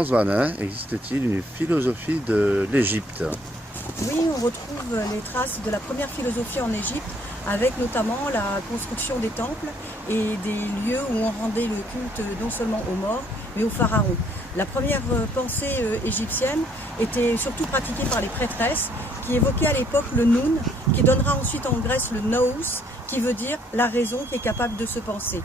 Laurence Vanin, existe-t-il une philosophie de l'Égypte? Oui, on retrouve les traces de la première philosophie en Égypte, avec notamment la construction des temples et des lieux où on rendait le culte non seulement aux morts, mais aux pharaons. La première pensée égyptienne était surtout pratiquée par les prêtresses, qui évoquaient à l'époque le Noun, qui donnera ensuite en Grèce le Nous, qui veut dire la raison qui est capable de se penser.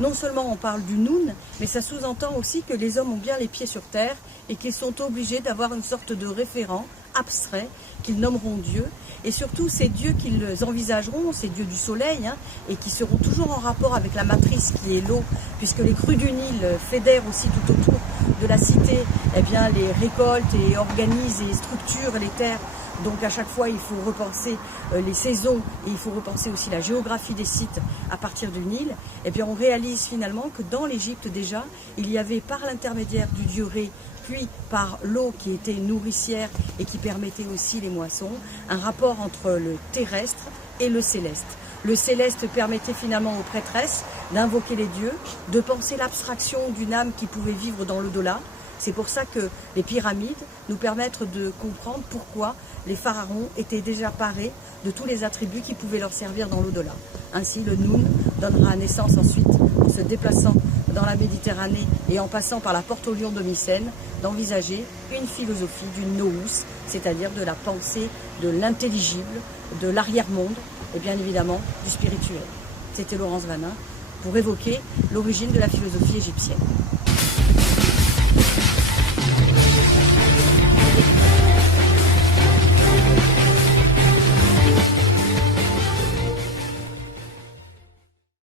Non seulement on parle du Noun, mais ça sous-entend aussi que les hommes ont bien les pieds sur terre et qu'ils sont obligés d'avoir une sorte de référent abstrait qu'ils nommeront Dieu, et surtout ces dieux qu'ils envisageront, ces dieux du soleil, et qui seront toujours en rapport avec la matrice qui est l'eau, puisque les crues du Nil fédèrent aussi tout autour de la cité les récoltes et organisent et structurent les terres. Donc à chaque fois, il faut repenser les saisons et il faut repenser aussi la géographie des sites à partir du Nil. Et bien on réalise finalement que dans l'Égypte déjà, il y avait par l'intermédiaire du dieu Ré, puis par l'eau qui était nourricière et qui permettait aussi les moissons, un rapport entre le terrestre et le céleste. Le céleste permettait finalement aux prêtresses d'invoquer les dieux, de penser l'abstraction d'une âme qui pouvait vivre dans l'au-delà. C'est pour ça que les pyramides nous permettent de comprendre pourquoi les pharaons étaient déjà parés de tous les attributs qui pouvaient leur servir dans l'au-delà. Ainsi, le Noun donnera naissance ensuite, en se déplaçant dans la Méditerranée et en passant par la porte au lion de Mycène, d'envisager une philosophie du nous, c'est-à-dire de la pensée, de l'intelligible, de l'arrière-monde et bien évidemment du spirituel. C'était Laurence Vanin pour évoquer l'origine de la philosophie égyptienne.